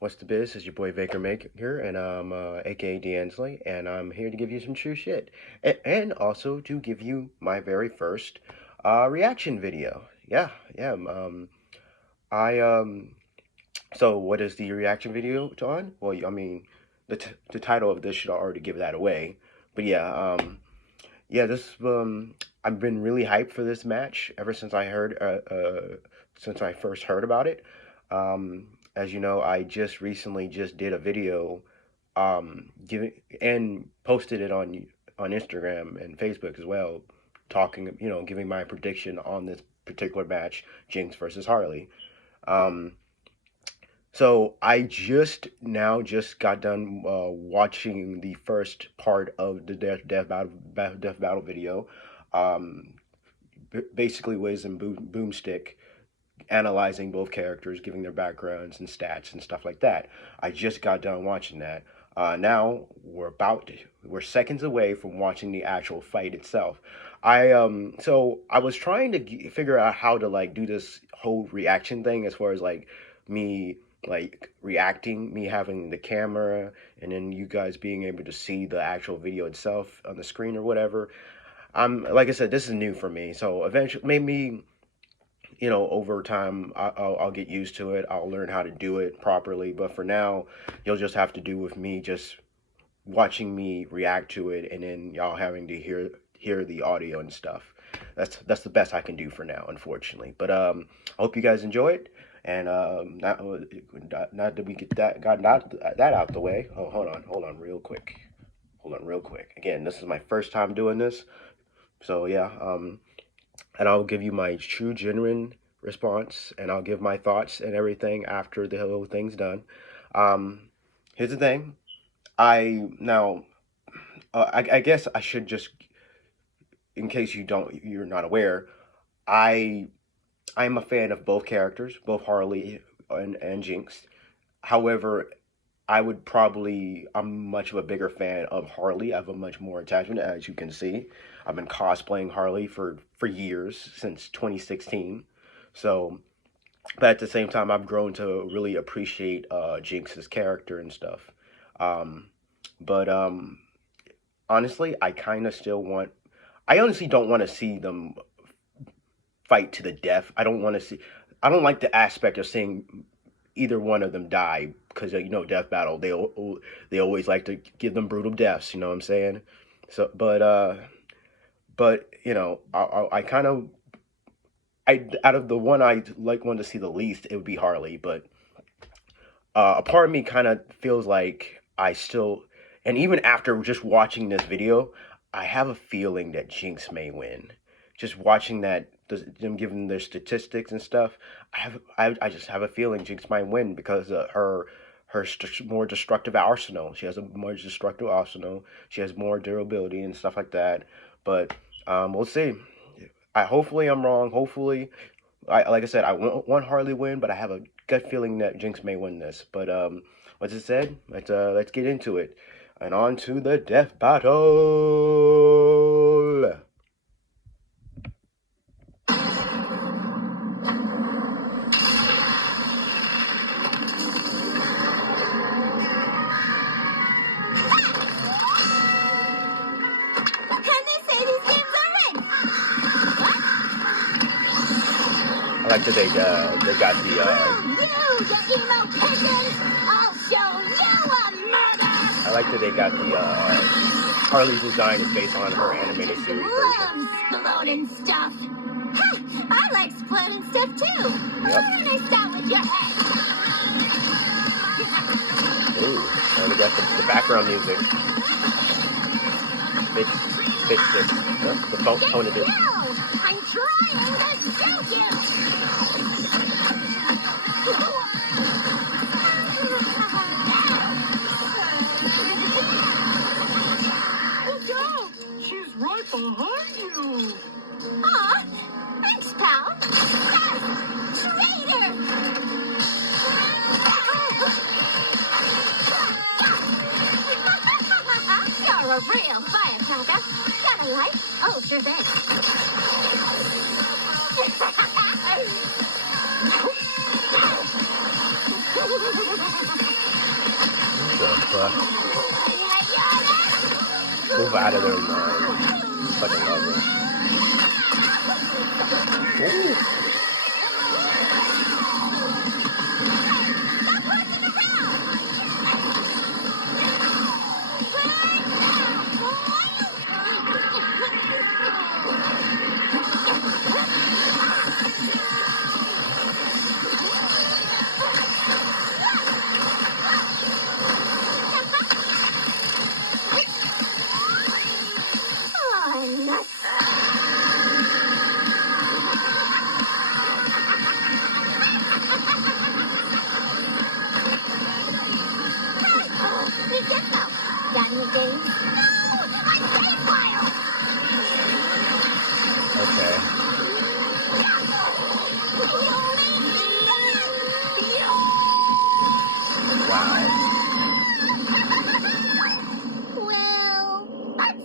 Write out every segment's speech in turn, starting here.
What's the biz? It's your boy Baker Maker, and I'm aka D'Ansley, and I'm here to give you some true shit, and also to give you my very first reaction video. Yeah. I So what is the reaction video on? Well, I mean, the title of this should already give that away. But yeah, this I've been really hyped for this match ever since since I first heard about it. As you know, I just recently just did a video, giving and posted it on Instagram and Facebook as well, talking, giving my prediction on this particular match, Jinx versus Harley. Um, so I just got done watching the first part of the death battle video. Um, Basically, Wiz and Boomstick analyzing both characters, giving their backgrounds and stats and stuff like that. I just got done watching that. Now we're seconds away from watching the actual fight itself. So I was trying to figure out how to like do this whole reaction thing as far as like me like reacting, me having the camera, and then you guys being able to see the actual video itself on the screen or whatever. Like I said, this is new for me, so eventually maybe over time, I'll get used to it. I'll learn how to do it properly. But for now, you'll just have to do with me just watching me react to it, and then y'all having to hear the audio and stuff. That's the best I can do for now, unfortunately. But I hope you guys enjoy it. And not that we get got not that out the way. Oh, hold on, real quick. Hold on, real quick. Again, this is my first time doing this, so yeah. And I'll give you my true, genuine response, and I'll give my thoughts and everything after the whole thing's done. Here's the thing. I guess I should just, in case you're not aware, I I'm a fan of both characters, both Harley and Jinx. However, I'm much of a bigger fan of Harley. I have a much more attachment, as you can see. I've been cosplaying Harley for years, since 2016. So, but at the same time, I've grown to really appreciate Jinx's character and stuff. Um, but honestly, I honestly don't want to see them fight to the death. I don't like the aspect of seeing either one of them die, because death battle, they always like to give them brutal deaths, you know what I'm saying? So but I kind of, I out of the one I like want to see the least, it would be Harley. But a part of me kind of feels like I still, and even after just watching this video, I have a feeling that Jinx may win. Just watching them giving their statistics and stuff, I just have a feeling Jinx might win because of her more destructive arsenal. She has a more destructive arsenal. She has more durability and stuff like that. But we'll see. Hopefully I'm wrong. Hopefully, like I said, I want Harley win, but I have a gut feeling that Jinx may win this. But what's it said? Let's get into it, and on to the death battle. I like that they got the I like that they got the Harley's design is based on her animated series version. Exploding stuff. I like exploding stuff too. Yep. Why don't I start with your head? Ooh, and we got the background music. Fits this. The tone of this. I'm trying to shoot you. Look out! She's right behind you! Aw, thanks, pal. Traitor! You're a real firecracker. Got a light? Oh, sure thing. fuck? Move out of their mind. Fucking love it. Ooh.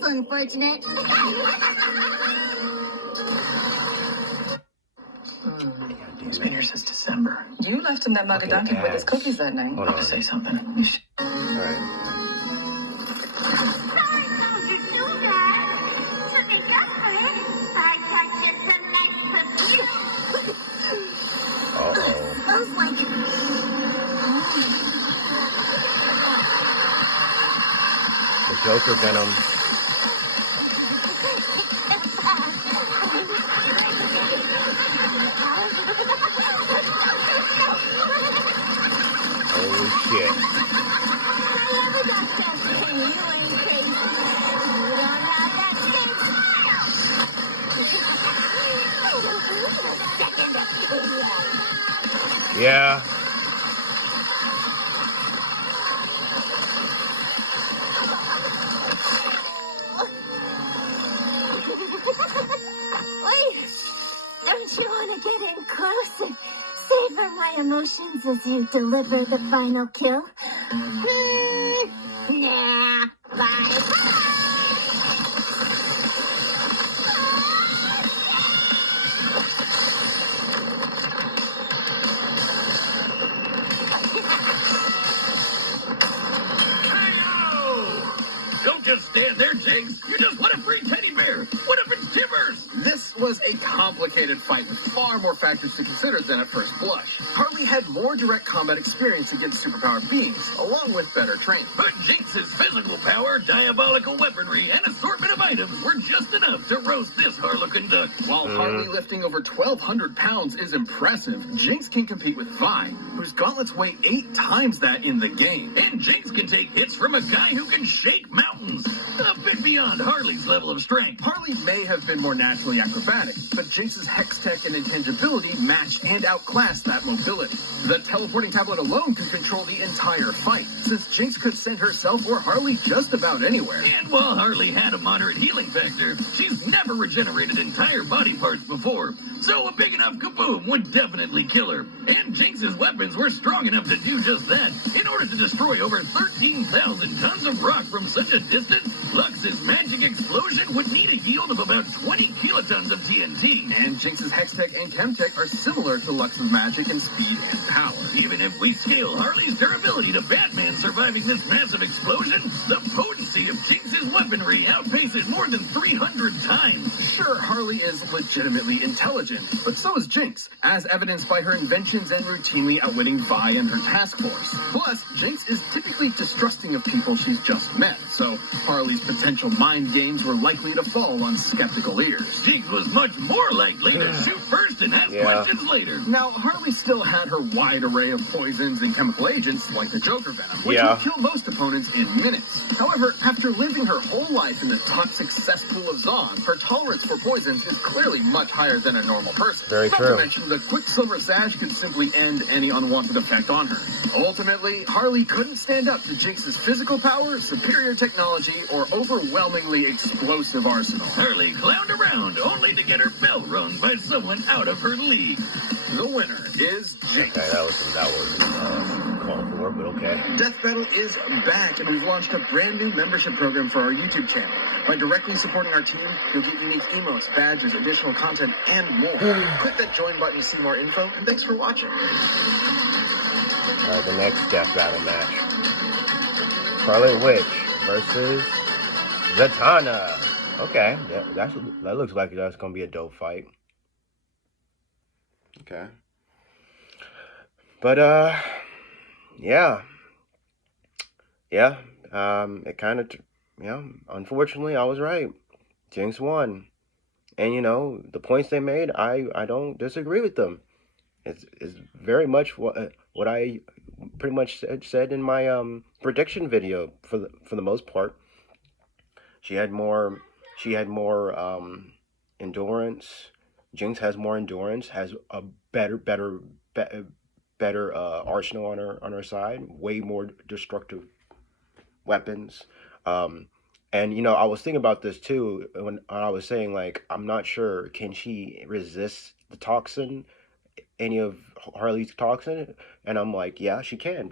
Unfortunate. He's been here since December. You left him that mug of Dunkin' with his cookies that night. Hold on. To say something. Alright. Smells like The Joker venom. Holy shit. Yeah. Wait, don't you want to get in close and savor my emotions as you deliver the final kill? Nah, bye. Don't just stand there, Jinx. You just want a free teddy bear. What if it's Timbers? This was a complicated fight with far more factors to consider than at first blush. Harley had more direct combat experience against superpowered beings, along with better training. But Jinx's physical power, diabolical weaponry, and assortment of items were just enough to roast this Harlequin duck. While Harley lifting over 1,200 pounds is impressive, Jinx can compete with Vi, whose gauntlets weigh 8 times that in the game. And Jinx can take hits from a guy who can shake mountains. A bit beyond Harley's level of strength. Harley may have been more naturally acrobatic, but Jinx's hex tech and intangibility matched and outclassed that mobility. The teleporting tablet alone could control the entire fight, since Jinx could send herself or Harley just about anywhere. And while Harley had a moderate healing factor, she's never regenerated entire body parts before. So a big enough kaboom would definitely kill her. And Jinx's weapons were strong enough to do just that. In order to destroy over 13,000 tons of rock from such a distance, Lux's magic explosion would need a yield of about 20 kilotons of TNT. And Jinx's hex tech and chem tech are similar to Lux's magic in speed and power. Even if we scale Harley's durability to Batman surviving this massive explosion, the potency of Jinx's weaponry outpaces more than 300 times. Sure, Harley is legitimately intelligent, but so is Jinx, as evidenced by her inventions and routinely outwitting Vi and her task force. Plus, Jinx is typically distrusting of people she's just met, so Harley's potential mind games were likely to fall on skeptical ears. Jinx was much more likely to shoot first and ask questions later. Now, Harley still had her wide array of poisons and chemical agents, like the Joker venom, which would kill most opponents in minutes. However, after living her whole life in the toxic cesspool of Zon, her tolerance for poisons is clearly much higher than a normal person. Very Not true. to mention, the Quicksilver Sash could simply end any unwanted effect on her. Ultimately, Harley couldn't stand up to Jinx's physical power, superior technology, or overwhelmingly explosive arsenal. Harley clowned around only to get her bell rung by someone out of her league. The winner is Jinx. Okay, that was called for, but okay. Death Battle is back, and we've launched a brand new membership program for our YouTube channel. By directly supporting our team, you'll get unique emotes, badges, additional content, and more. Click that join button to see more info, and thanks for watching. Alright, the next Death Battle match. Scarlet Witch versus Zatanna. Okay, that looks like that's gonna be a dope fight. Okay, but yeah, it kind of, unfortunately, I was right. Jinx won, and the points they made, I don't disagree with them. It's very much what I pretty much said in my prediction video for the most part. She had more endurance. Jinx has more endurance, has a better arsenal on her side, way more destructive weapons. Um, and I was thinking about this too when I was saying, like, I'm not sure, can she resist the toxin, any of Harley's toxin? And I'm like, yeah, she can,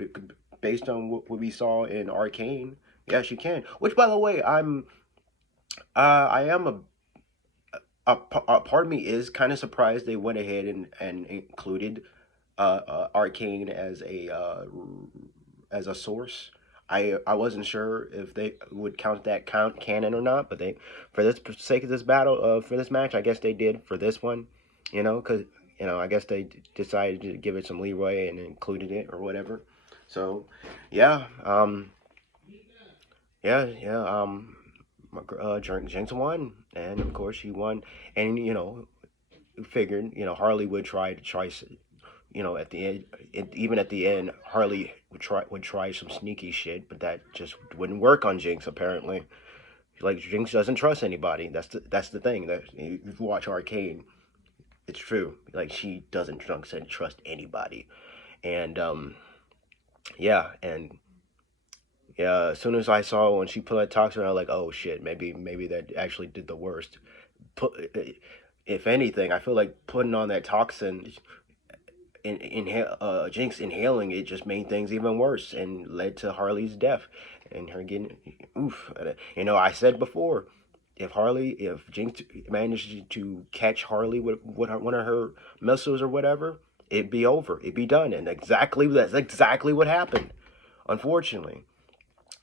based on what we saw in Arcane. Yeah, she can. Which, by the way, I am a part of me is kind of surprised they went ahead and included Arcane as a source. I wasn't sure if they would count that canon or not, but they, for this sake of this battle, for this match, I guess they did for this one, because I guess they decided to give it some leeway and included it or whatever. So yeah, Jinx won, and of course she won, and figured Harley would try at the end, even at the end, Harley would try some sneaky shit, but that just wouldn't work on Jinx apparently. Like, Jinx doesn't trust anybody. That's the thing. That if you watch Arcane, it's true. Like, she doesn't trust anybody, and yeah, and yeah. As soon as I saw when she put that toxin, I was like, oh shit, maybe that actually did the worst. Put, if anything, I feel like putting on that toxin, Jinx inhaling it, just made things even worse and led to Harley's death and her getting oof. I said before, if Jinx managed to catch Harley with one of her missiles or whatever, it'd be over. It'd be done. And that's exactly what happened. Unfortunately,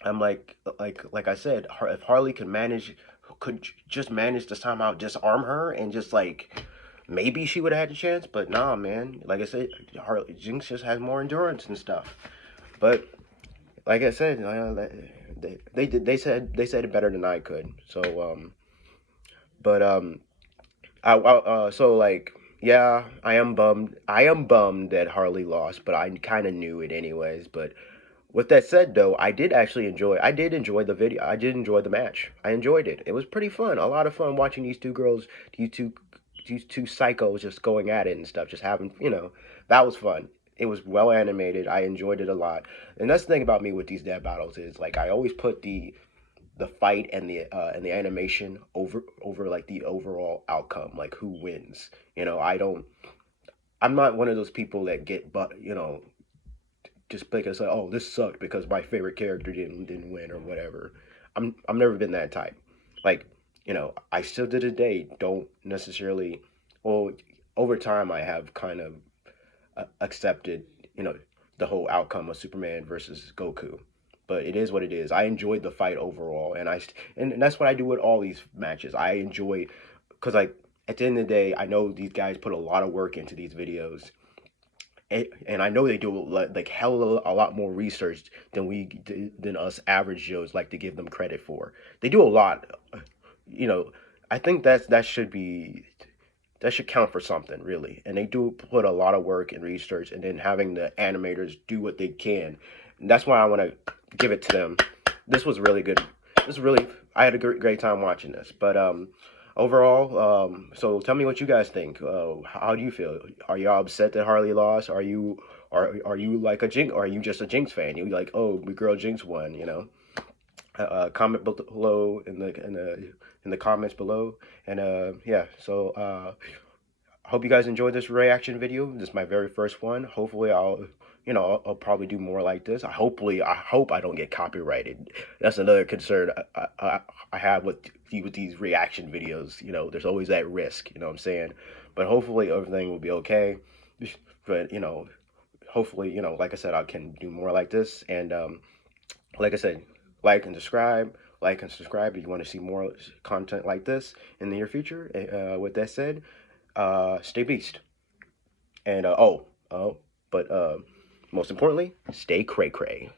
I'm like I said, if Harley could just manage to somehow disarm her and just like, maybe she would have had a chance, but nah, man. Like I said, Jinx just has more endurance and stuff. But like I said, they said it better than I could. So but so like, yeah, I am bummed. I am bummed that Harley lost, but I kind of knew it anyways. But with that said, though, I did enjoy. I did enjoy the video. I did enjoy the match. I enjoyed it. It was pretty fun. A lot of fun watching these two girls, these two psychos just going at it and stuff. Just having, that was fun. It was well animated. I enjoyed it a lot. And that's the thing about me with these dead battles is, like, I always put the fight and the animation over like the overall outcome, like who wins. I'm not one of those people that get just because, oh, this sucked because my favorite character didn't win or whatever. I've never been that type. Like, I still to this day don't necessarily. Well, over time I have kind of accepted the whole outcome of Superman versus Goku. But it is what it is. I enjoyed the fight overall, and that's what I do with all these matches. I enjoy, because, like, at the end of the day, I know these guys put a lot of work into these videos, and I know they do like hell a lot more research than us average Joes like to give them credit for. They do a lot. I think that should count for something, really. And they do put a lot of work and research, and then having the animators do what they can. And that's why I want to give it to them. This was really good. I had a great time watching this. But overall, so tell me what you guys think. How do you feel? Are y'all upset that Harley lost? Are you like a Jinx, or are you just a Jinx fan? You like, oh, my girl Jinx won, comment below in the comments below, and yeah. So I hope you guys enjoyed this reaction video. This is my very first one. Hopefully I'll probably do more like this. I hope I don't get copyrighted. That's another concern I have with these reaction videos. There's always that risk, what I'm saying? But hopefully everything will be okay. But hopefully, like I said, I can do more like this. And like I said, like and subscribe. Like and subscribe if you want to see more content like this in the near future. With that said, stay beast. And, but most importantly, stay cray cray.